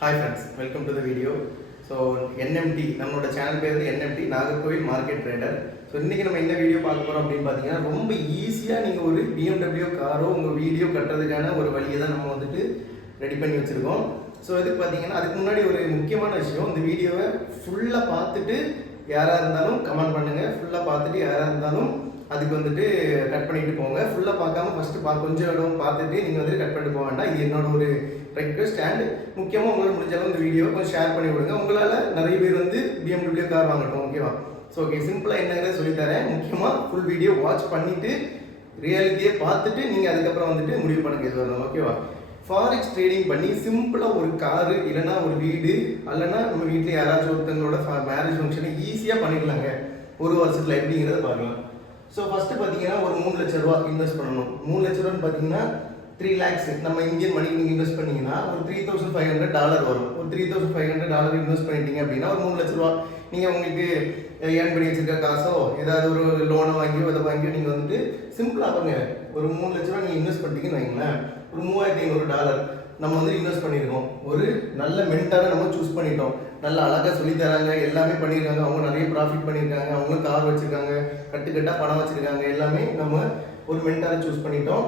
Hi friends, welcome to the video. So NMT நம்மளோட channel பேர் NMT Nagercoil market trader. So இன்றைக்கி நம்ம என்ன வீடியோ பார்க்க போகிறோம் அப்படின்னு பார்த்தீங்கன்னா, ரொம்ப ஈஸியாக நீங்கள் ஒரு BMW காரோ உங்கள் வீடியோ கட்டுறதுக்கான ஒரு வழியை தான் நம்ம வந்துட்டு ரெடி பண்ணி வச்சுருக்கோம். ஸோ இதுக்கு பார்த்தீங்கன்னா, அதுக்கு முன்னாடி ஒரு முக்கியமான விஷயம், இந்த வீடியோவை ஃபுல்லாக பார்த்துட்டு யாராக இருந்தாலும் கமெண்ட் பண்ணுங்கள். ஃபுல்லாக பார்த்துட்டு யாராக இருந்தாலும் அதுக்கு வந்துட்டு கட் பண்ணிட்டு போங்க. ஃபுல்லாக பார்க்காம ஃபஸ்ட்டு கொஞ்சம் இடம் பார்த்துட்டு நீங்கள் வந்துட்டு கட் பண்ணிட்டு போக வேண்டாம். இது என்னோட ஒரு ரெக்வெஸ்ட். அண்ட் முக்கியமாக உங்களுக்கு முடிஞ்சாலும் இந்த வீடியோ கொஞ்சம் ஷேர் பண்ணி விடுங்க. உங்களால் நிறைய பேர் வந்து BMW கார் வாங்கட்டும். ஓகேவா? ஸோ ஓகே, சிம்பிளாக என்னங்கிறத சொல்லித்தரேன். முக்கியமாக ஃபுல் வீடியோ வாட்ச் பண்ணிவிட்டு ரியாலிட்டியை பார்த்துட்டு நீங்கள் அதுக்கப்புறம் வந்துட்டு முடிவு பண்ணுங்க எது வரணும். ஓகேவா? ஃபாரெக்ஸ் ட்ரேடிங் பண்ணி சிம்பிளாக ஒரு காரு இல்லைனா ஒரு வீடு இல்லைன்னா நம்ம வீட்டில் யாராச்சும் ஒருத்தங்களோட மேரேஜ் ஃபங்க்ஷனை ஈஸியாக பண்ணிக்கலாங்க ஒரு வருஷத்தில் எப்படிங்கிறத பார்க்கலாம். ஸோ ஃபஸ்ட்டு பார்த்தீங்கன்னா ஒரு 3 லட்ச ரூபா இன்வெஸ்ட் பண்ணணும். 3 லட்ச ரூபான்னு பார்த்தீங்கன்னா 3 lakhs நம்ம இந்தியன் மணிக்கு நீங்கள் இன்வெஸ்ட் பண்ணீங்கன்னா ஒரு $3,500 வரும். ஒரு $3,500 இன்வெஸ்ட் பண்ணிட்டீங்க அப்படின்னா ஒரு 3 லட்ச ரூபா நீங்கள் உங்களுக்கு ஏர்ன் பண்ணி வச்சிருக்க காசோ ஏதாவது ஒரு லோனை வாங்கியோ இதை வாங்கியோ நீங்கள் வந்துட்டு சிம்பிளாக பாருங்க, ஒரு 3 லட்ச ரூபா நீங்கள் இன்வெஸ்ட் பண்ணிட்டீங்கன்னு வைங்களேன், ஒரு $3,500 நம்ம வந்து இன்வெஸ்ட் பண்ணியிருக்கோம். ஒரு நல்ல மென்டாரை நம்ம சூஸ் பண்ணிட்டோம். நல்லா அழகாக சொல்லித்தராங்க, எல்லாமே பண்ணியிருக்காங்க, அவங்க நிறைய ப்ராஃபிட் பண்ணியிருக்காங்க, அவங்களும் கார் வச்சுருக்காங்க, கட்டுக்கட்டாக பணம் வச்சுருக்காங்க, எல்லாமே நம்ம ஒரு மென்டாரை சூஸ் பண்ணிட்டோம்.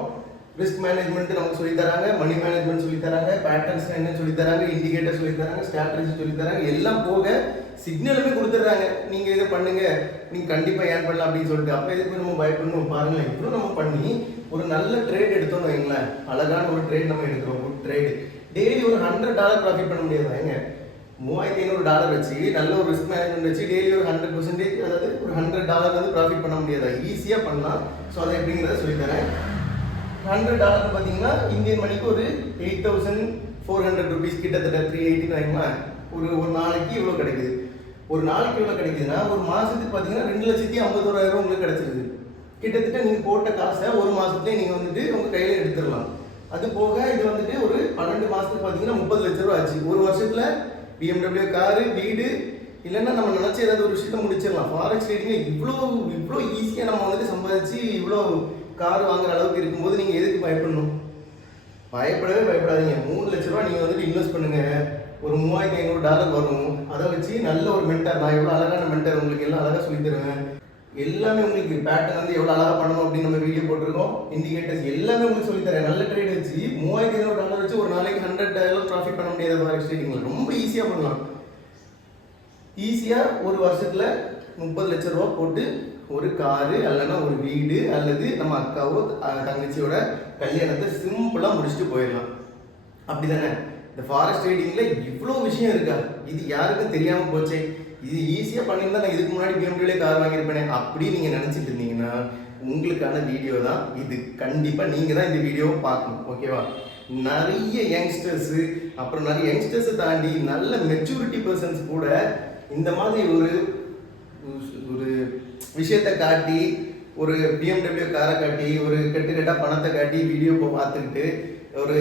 ரிஸ்க் மேனேஜ்மெண்ட் நமக்கு சொல்லித்தராங்க, மணி மேனேஜ்மெண்ட் சொல்லித்தராங்க, பேட்டர்ன்ஸ் என்ன சொல்லித்தராங்க, இண்டிகேட்டர் சொல்லித்தராங்க, ஸ்ட்ராட்டஜி சொல்லித்தராங்க, எல்லாம் போக சிக்னலுமே கொடுத்துட்றாங்க. நீங்கள் இதை பண்ணுங்க, நீங்கள் கண்டிப்பாக ஏர்ன் பண்ணலாம் அப்படின்னு சொல்லிட்டு. அப்போ எதுக்கு நம்ம பயப்படணும்? பாருங்களேன், இவ்வளோ நம்ம பண்ணி ஒரு நல்ல ட்ரேட் எடுத்தோம்னு வைங்களேன், அழகான ஒரு ட்ரேட் நம்ம எடுக்கிறோம். ஒரு ட்ரேடு டெய்லி ஒரு $100 ப்ராஃபிட் பண்ண முடியாது. ஏங்க, $3,500 வச்சு நல்ல ஒரு ரிஸ்க் மேனேஜ்மெண்ட் வச்சு டெய்லி ஒரு 100%, அதாவது ஒரு $100 வந்து ப்ராஃபிட் பண்ண முடியாது. ஈஸியாக பண்ணலாம். ஸோ அதை எப்படிங்கிறத சொல்லித்தரேன். $100 பார்த்தீங்கன்னா இந்தியன் மணிக்கு ஒரு 8,400 rupees, கிட்டத்தட்ட 380 ஒரு நாளைக்கு இவ்வளோ கிடைக்குது. ஒரு நாளைக்கு இவ்வளோ கிடைக்குதுன்னா ஒரு மாதத்துக்கு பார்த்தீங்கன்னா 2,51,000 உங்களுக்கு கிடைச்சிருது. கிட்டத்தட்ட நீங்கள் போட்ட காசை ஒரு மாதத்துலேயே நீங்கள் வந்துட்டு உங்கள் கையில் எடுத்துடலாம். அது போக இது வந்துட்டு ஒரு 12 மாதத்துக்கு பார்த்தீங்கன்னா 30 லட்ச ரூபா ஆச்சு. ஒரு வருஷத்தில் BMW காரு, வீடு இல்லைன்னா நம்ம நினச்ச ஏதாவது ஒரு விஷயத்த முடிச்சிடலாம். ஃபாரெக்ஸ் ட்ரேடிங்கில் இவ்வளோ ஈஸியாக நம்ம வந்துட்டு சம்பாதிச்சு இவ்வளோ கார் வாங்குற அளவுக்கு இருக்கும்போது நீங்கள் எதுக்கு பயப்படணும்? பயப்படவே பயப்படாதீங்க. 3 லட்ச ரூபா நீங்கள் வந்துட்டு இன்வெஸ்ட் பண்ணுங்கள். ஒரு $3,500 வரும். அதை வச்சு நல்ல ஒரு மென்டார், நான் எவ்வளோ அழகான மென்டார் உங்களுக்கு எல்லாம் அழகாக சொல்லி தருவேன். எல்லாமே உங்களுக்கு பேட்டர்ன் வந்து எவ்வளோ அழகாக பண்ணணும் அப்படின்னு நம்ம வீடியோ போட்டிருக்கோம். இண்டிகேட்டர்ஸ் எல்லாமே உங்களுக்கு சொல்லித்தரேன். நல்ல ட்ரேட் வச்சு $3,500 வச்சு ஒரு நாளைக்கு $100 ப்ராஃபிட் பண்ண முடியாது. ஃபாரெக்ஸ் ட்ரேடிங்கில் ரொம்ப ஈஸியாக பண்ணலாம். ஈஸியாக ஒரு வருஷத்தில் 30 லட்ச ரூபா போட்டு ஒரு காரு அல்லனா ஒரு வீடு அல்லது நம்ம அக்காவோ தங்கச்சியோட கல்யாணத்தை சிம்பிளாக முடிச்சுட்டு போயிடலாம். அப்படி தானே? இந்த ஃபாரெக்ஸ் ட்ரேடிங்கில் இவ்வளோ விஷயம் இருக்கா? இது யாருக்கும் தெரியாமல் போச்சே. இது ஈஸியாக பண்ணியிருந்தா நான் இதுக்கு முன்னாடி BMW கார் வாங்கியிருப்பேனே அப்படி நீங்கள் நினச்சிட்டு இருந்தீங்கன்னா உங்களுக்கான வீடியோ தான் இது. கண்டிப்பாக நீங்கள் தான் இந்த வீடியோவை பார்க்கணும். ஓகேவா? நிறைய யங்ஸ்டர்ஸு, அப்புறம் நிறைய யங்ஸ்டர்ஸை தாண்டி நல்ல மெச்சூரிட்டி பர்சன்ஸ் கூட இந்த மாதிரி ஒரு விஷயத்தை காட்டி, ஒரு BMW காரை காட்டி, ஒரு கட்டுக்கட்டாக பணத்தை காட்டி வீடியோ பார்த்துக்கிட்டு ஒரு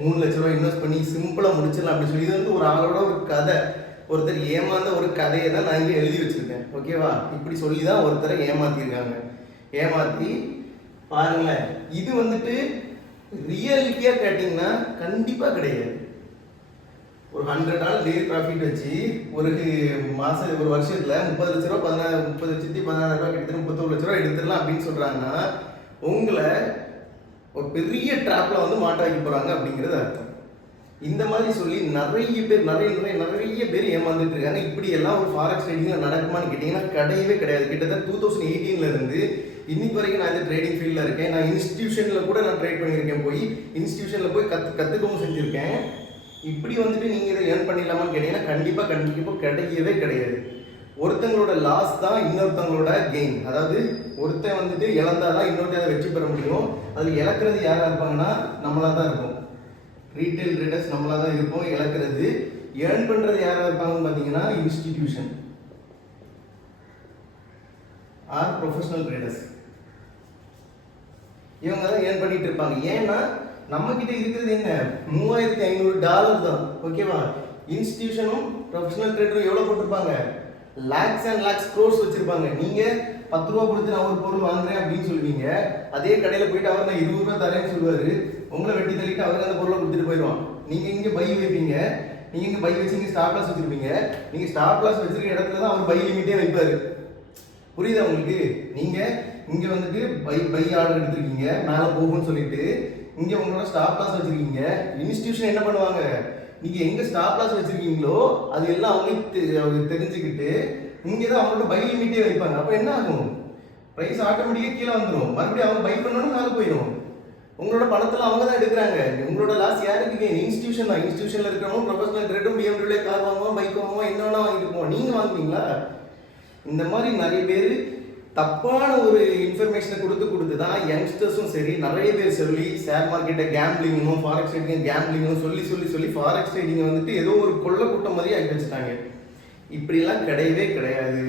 3 லட்ச ரூபா இன்வெஸ்ட் பண்ணி சிம்பிளாக முடிச்சிடலாம் அப்படின்னு சொல்லி, இது வந்து ஒரு ஆளோட ஒரு கதை, ஒருத்தர் ஏமாந்த ஒரு கதையை தான் நான் இங்கே எழுதி வச்சுருக்கேன். ஓகேவா? இப்படி சொல்லி தான் ஒருத்தரை ஏமாற்றிருக்காங்க. ஏமாற்றி பாருங்களேன், இது வந்துட்டு ரியாலிட்டியாக கேட்டிங்கன்னா கண்டிப்பாக கிடையாது. ஒரு $100 டெய்லி ப்ராஃபிட் வச்சு ஒரு மாதம் ஒரு வருஷத்தில் 30 லட்ச ரூபா 30,16,000 கிட்டத்தட்ட 31 லட்ச ரூபா எடுத்துடலாம் அப்படின்னு சொல்கிறாங்கன்னா உங்களை ஒரு பெரிய ட்ராப்பில் வந்து மாட்ட வைக்க போகிறாங்க அப்படிங்கிறது அர்த்தம். இந்த மாதிரி சொல்லி நிறைய பேர் ஏமாந்துட்டு இருக்காங்க. இப்படி எல்லாம் ஒரு ஃபாரெக்ஸ் ட்ரேடிங்கில் நடக்குமான்னு கேட்டிங்கன்னா கிடையவே கிடையாது. கிட்டத்தட்ட 2018 இன்னைக்கு வரைக்கும் நான் இந்த ட்ரேடிங் ஃபீல்டில் இருக்கேன். நான் இன்ஸ்டிடியூஷனில் கூட நான் ட்ரேட் பண்ணியிருக்கேன். இன்ஸ்டிடியூஷனில் போய் கற்றுக்கவும் செஞ்சுருக்கேன். இப்படி வந்துட்டு நீங்கள் இதை ஏர்ன் பண்ணிடலாமான்னு கேட்டிங்கன்னா கண்டிப்பாக கிடையவே கிடையாது. ஒருத்தங்களோட லாஸ் தான் இன்னொருத்தங்களோட கெயின். அதாவது ஒருத்தன் வந்துட்டு இழந்தால் தான் இன்னொருத்தன் அதை வெற்றி பெற முடியும். அதில் இழக்கிறது யாராக இருப்பாங்கன்னா நம்மளாக தான் இருக்கும். ரீட்டைல் ட்ரேடர்ஸ் நம்மளாக தான் இருப்போம். இழக்கிறது ஏர்ன் பண்ணுறது யாராக இருப்பாங்கன்னு பார்த்தீங்கன்னா இன்ஸ்டிடியூஷன் ஆர் ப்ரொஃபஷனல் ட்ரேடர்ஸ், இவங்க தான் ஏர்ன் பண்ணிட்டு இருப்பாங்க. ஏன்னா நம்மக்கிட்ட இருக்கிறது என்ன? $3,500 தான். ஓகேவா? இன்ஸ்டிடியூஷனும் ப்ரொஃபஷனல் ட்ரேடரும் எவ்வளோ போட்டிருப்பாங்க? லேக்ஸ் அண்ட் லேக்ஸ் க்ரோர்ஸ் வச்சிருப்பாங்க. நீங்கள் 10 ரூபா கொடுத்து நான் ஒரு பொருள் வாங்குறேன் அப்படின்னு சொல்லுவீங்க. அதே கடையில் போயிட்டு அவர் நான் 20 ரூபா தரேன்னு சொல்லுவார். உங்களை வெட்டி தள்ளிட்டு அவருக்கு அந்த பொருளை கொடுத்துட்டு போயிடுவான். நீங்கள் இங்கே பை வைப்பீங்க, நீங்கள் இங்கே பை வச்சு இங்கே ஸ்டாப் லாஸ் வச்சுருப்பீங்க. நீங்கள் ஸ்டாப் லாஸ் வச்சிருக்க இடத்துல தான் அவர் பை லிமிட்டே வைப்பார். புரியுதா உங்களுக்கு? நீங்கள் இங்கே வந்துட்டு பை ஆர்டர் எடுத்துருக்கீங்க மேலே போகும்னு சொல்லிட்டு, இங்கே உங்களோட ஸ்டாப் லாஸ் வச்சுருக்கீங்க. இன்ஸ்டியூஷன் என்ன பண்ணுவாங்க, நீங்கள் எங்கே ஸ்டாப் லாஸ் வச்சுருக்கீங்களோ அது எல்லாம் அவங்களுக்கு தெரிஞ்சுக்கிட்டு இங்கே தான் அவங்களோட பை லிமிட்டே வைப்பாங்க. அப்போ என்ன ஆகும், ப்ரைஸ் ஆட்டோமேட்டிக்காக கீழே வந்துடும். மறுபடியும் அவங்க பை பண்ணணும், மேலே போயிடும். உங்களோட பணத்தில் அவங்க தான் எடுக்கிறாங்க. உங்களோட லாஸ் யாருக்கு? இன்ஸ்டியூஷன் தான். இன்ஸ்டியூஷனில் இருக்கிறவங்க ப்ரொஃபஷனல் ட்ரேடும் BMW கார் வாங்குவோம், பைக் வாங்குவோம், என்ன வேணா வாங்கிட்டு போவோம். நீங்கள் வாங்குவீங்களா? இந்த மாதிரி நிறைய பேர் தப்பான ஒரு இன்ஃபர்மேஷனை கொடுத்து தான் யங்ஸ்டர்ஸும் சரி நிறைய பேர் சொல்லி ஷேர் மார்க்கெட்டை கேம்பிளிங்கும் ஃபாரெக்ஸ் ட்ரேடிங் கேம்பிளிங்கும் சொல்லி ஃபாரெக்ஸ் ட்ரேடிங்கை வந்துட்டு ஏதோ ஒரு கொள்ள கூட்டம் மாதிரி ஆக்கி வச்சுட்டாங்க. இப்படிலாம் கிடையவே கிடையாது.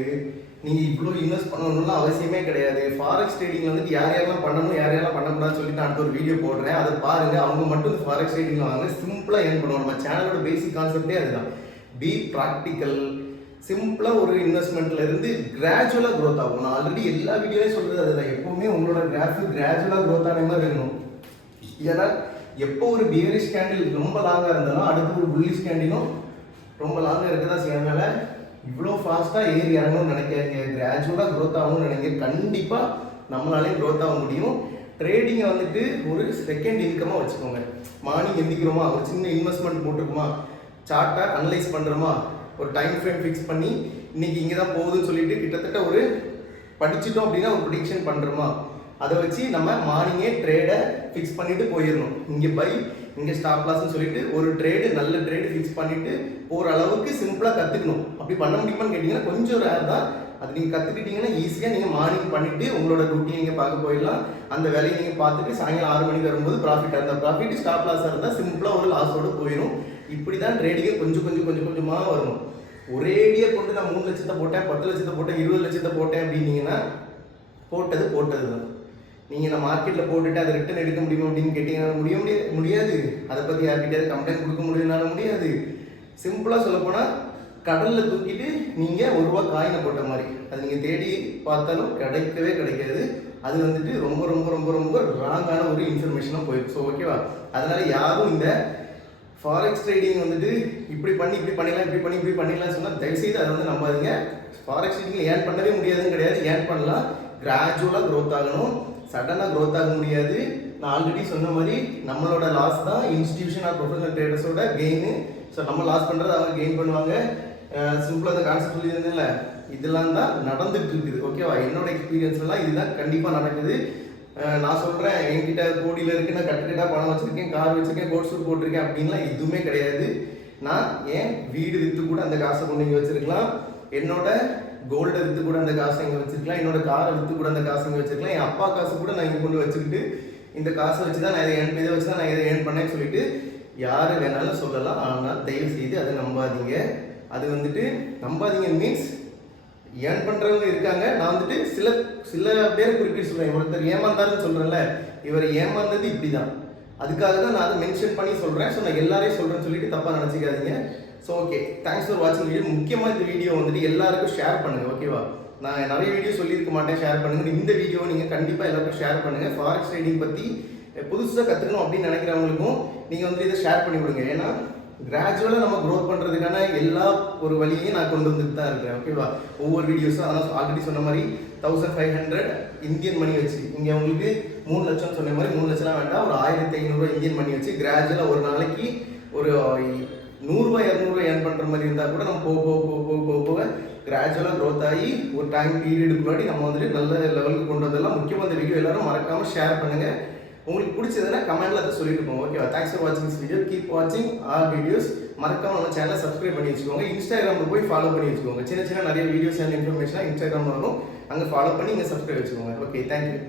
நீங்கள் இவ்வளோ இன்வெஸ்ட் பண்ணணும்லாம் அவசியமே கிடையாது. ஃபாரெக்ஸ் ட்ரேடிங் வந்துட்டு யார் யாரெல்லாம் பண்ணணும் யார் யாரெல்லாம் பண்ணக்கூடாதுன்னு சொல்லிட்டு அடுத்த ஒரு வீடியோ போடுறேன், அதை பாருங்கள். அவங்க மட்டும் இந்த ஃபாரெக்ஸ் ட்ரேடிங்கில் வாங்க, சிம்பிளாக ஏர்ன் பண்ணுவோம். நம்ம சேனலோட பேசிக் கான்செப்டே அதுதான். B practical. சிம்பிளாக ஒரு இன்வெஸ்ட்மெண்ட்ல இருந்து கிராஜுவலாக க்ரோத் ஆகும். நான் ஆல்ரெடி எல்லா வீடியோலையும் சொல்கிறது அதுதான். எப்போவுமே உங்களோட கிராஃபிக் கிராஜுவலாக க்ரோத் ஆன மாதிரி இருக்கணும். ஏன்னா எப்போ ஒரு பியரிஷ் கேண்டில் ரொம்ப லாங்காக இருந்தாலும் அடுத்து ஒரு புல்லிஷ் கேண்டிலும் ரொம்ப லாங்காக இருக்க தான் செய்யறதுனால இவ்வளோ ஃபாஸ்ட்டாக ஏறி இறங்கணும்னு நினைக்காதீங்க. கிராஜுவலாக க்ரோத் ஆகணும்னு நினைக்க, கண்டிப்பாக நம்மளாலேயும் க்ரோத் ஆக முடியும். ட்ரேடிங்கை வந்துட்டு ஒரு செகண்ட் இன்கமாக வச்சுக்கோங்க. மார்னிங் எந்திக்கிறோமா, ஒரு சின்ன இன்வெஸ்ட்மெண்ட் போட்டுருக்குமா, சார்ட்டை அனலைஸ் பண்ணுறோமா, ஒரு டைம் ஃப்ரேம் ஃபிக்ஸ் பண்ணி இன்னைக்கு இங்கே தான் போகுதுன்னு சொல்லிட்டு கிட்டத்தட்ட ஒரு படிச்சுட்டோம் அப்படின்னா ஒரு ப்ரிடிக்ஷன் பண்ணுறோமா, அதை வச்சு நம்ம மார்னிங்கே ட்ரேடை ஃபிக்ஸ் பண்ணிட்டு போயிடணும். இங்கே பை இங்கே ஸ்டாப் லாஸ்ன்னு சொல்லிட்டு ஒரு ட்ரேடு நல்ல ட்ரேடு ஃபிக்ஸ் பண்ணிட்டு போகிற அளவுக்கு சிம்பிளாக கற்றுக்கணும். அப்படி பண்ண முடியுமான்னு கேட்டிங்கன்னா கொஞ்சம் ரேர் தான். அது நீங்கள் கற்றுக்கிட்டீங்கன்னா ஈஸியாக நீங்கள் மார்னிங் பண்ணிவிட்டு உங்களோட ரொட்டீன் நீங்கள் பார்க்க போயிடலாம். அந்த வேலையை நீங்கள் பார்த்துட்டு சாயங்காலம் 6 மணிக்கு வரும்போது ப்ராஃபிட்டாக இருந்தால் ப்ராஃபிட், ஸ்டாப் லாஸாக இருந்தால் சிம்பிளாக ஒரு லாஸோடு போயிடும். இப்படி தான் ட்ரேடிங்கை கொஞ்சமாக வரணும். ஒரேடியாக கொண்டு நான் 3 லட்சத்தை போட்டேன், 10 லட்சத்தை போட்டேன், 20 லட்சத்தை போட்டேன் அப்படின்னீங்கன்னா போட்டது தான். நீங்கள் நான் மார்க்கெட்டில் போட்டுட்டு அதை ரிட்டர்ன் எடுக்க முடியுமா அப்படின்னு கேட்டிங்கன்னா முடியாது. அதை பற்றி யார்கிட்டயாவது கம்ப்ளைண்ட் கொடுக்க முடியும்னாலும் முடியாது. சிம்பிளாக சொல்லப்போனால் கடலில் தூக்கிட்டு நீங்கள் ₹1 காயினை போட்ட மாதிரி அது நீங்கள் தேடி பார்த்தாலும் கிடைக்கவே கிடைக்காது. அது வந்துட்டு ரொம்ப ரொம்ப ரொம்ப ரொம்ப ராங்கான ஒரு இன்ஃபர்மேஷனாக போயிடும். ஸோ ஓகேவா, அதனால் யாரும் இந்த ஃபாரெக்ஸ் ட்ரேடிங் வந்துட்டு இப்படி பண்ணிடலாம் சொன்னால் தயவுசெய்து அதை வந்து நம்பாதீங்க. ஃபாரெக்ஸ் ட்ரேடிங் ஏர்ன் பண்ணவே முடியாதுன்னு கிடையாது, ஏர்ன் பண்ணலாம். கிராஜுவலாக க்ரோத் ஆகணும், சடனாக க்ரோத் ஆக முடியாது. நான் ஆல்ரெடி சொன்ன மாதிரி நம்மளோட லாஸ் தான் இன்ஸ்டிடியூஷன் ஆர் ப்ரொஃபஷனல் ட்ரேடர்ஸோட கெயின். ஸோ நம்ம லாஸ் பண்ணுறது அவங்க கெயின் பண்ணுவாங்க. சிம்பிளாக அந்த கான்செப்ட் சொல்லியிருந்தேன்ல, இதெல்லாம் தான் நடந்துட்டு இருக்குது. ஓகேவா, என்னோட எக்ஸ்பீரியன்ஸ்லாம் இதுதான் கண்டிப்பாக நடக்குது. நான் சொல்கிறேன் என்கிட்ட கோடியில் இருக்குது, நான் கட்டுக்கட்டாக பணம் வச்சுருக்கேன், கார் வச்சுருக்கேன், கோட் சூட் போட்டிருக்கேன் அப்படின்லாம் எதுவுமே கிடையாது. நான் ஏன் வீடு விற்று கூட அந்த காசை கொண்டு இங்கே வச்சுருக்கலாம், என்னோட கோல்டை விற்று கூட அந்த காசை இங்கே வச்சுருக்கலாம், என்னோட காரை விற்று கூட அந்த காசை இங்கே வச்சுருக்கலாம், என் அப்பா காசு கூட நான் இங்கே கொண்டு வச்சுக்கிட்டு இந்த காசை வச்சு தான் நான் இதை வச்சு தான் நான் இதை ஏர்ன் பண்ணேன்னு சொல்லிட்டு யார் வேணாலும் சொல்லலாம். ஆனால் தயவு செய்து அதை நம்பாதீங்க. அது வந்துட்டு நம்பாதீங்க மீன்ஸ் ஏர்ன் பண்ணுறவங்க இருக்காங்க. நான் வந்துட்டு சில பேரை குறிப்பிட்டு சொல்கிறேன். ஒருத்தர் ஏமாந்தாருன்னு சொல்கிறேன்ல, இவர் ஏமாந்தது இப்படி தான், அதுக்காக தான் நான் அதை மென்ஷன் பண்ணி சொல்கிறேன். ஸோ நான் எல்லாரையும் சொல்கிறேன்னு சொல்லிட்டு தப்பாக நினச்சிக்காதீங்க. ஸோ ஓகே, தேங்க்ஸ் ஃபார் வாட்சிங் வீடியோ. முக்கியமாக இந்த வீடியோ வந்துட்டு எல்லாருக்கும் ஷேர் பண்ணுங்கள். ஓகேவா, நான் நிறைய வீடியோ சொல்லியிருக்க மாட்டேன், ஷேர் பண்ணுங்கள். இந்த வீடியோவை நீங்கள் கண்டிப்பாக எல்லாருக்கும் ஷேர் பண்ணுங்கள். ஃபாரெக்ஸ் ட்ரேடிங் பற்றி புதுசாக கற்றுக்கணும் அப்படின்னு நினைக்கிறவங்களுக்கும் நீங்கள் வந்து இதை ஷேர் பண்ணி விடுங்க. ஏன்னா கிராஜுவலாக நம்ம க்ரோத் பண்ணுறதுக்கான எல்லா ஒரு வழியையும் நான் கொண்டு வந்துட்டு தான் இருக்கிறேன். ஓகேவா, ஒவ்வொரு வீடியோஸும் அதான் ஆல்ரெடி சொன்ன மாதிரி 1500 இந்தியன் மணி வச்சு இங்கே உங்களுக்கு 3 லட்சம் சொன்ன மாதிரி 3 லட்சம்லாம் வேண்டாம், ஒரு 1500 இந்தியன் மணி வச்சு கிராஜுவலாக ஒரு நாளைக்கு ஒரு 100 200 ஏர்ன் பண்ணுற மாதிரி இருந்தால் கூட நம்ம போக கிராஜுவலாக க்ரோத் ஆகி ஒரு டைம் பீரியடுக்கு முன்னாடி நம்ம வந்துட்டு நல்ல லெவலுக்கு கொண்டு வந்தெல்லாம். முக்கியமாக இந்த வீடியோ எல்லாரும் மறக்காமல் ஷேர் பண்ணுங்கள். உங்களுக்கு பிடிச்சதுன்னா கமெண்ட்ல அதை சொல்லிட்டு போங்க. ஓகேவா, தேங்க்ஸ் ஃபார் வாட்சிங் திஸ் வீடியோ. கீப் வாட்சிங் ஆர் வீடியோஸ். மறக்காம நம்ம சேனலை சப்ஸ்கிரைப் பண்ணி வச்சுக்கோங்க. இன்ஸ்டாகிராமில் போய் ஃபாலோ பண்ணி வச்சுக்கோங்க. சின்ன நிறைய வீடியோஸ் அண்ட் இன்ஃபர்மேஷனாக இன்ஸ்டாகிராமில் வரும், அங்கே ஃபாலோ பண்ணி இங்கே சப்ஸ்கிரைப் வச்சுக்கோங்க. Okay, thank you.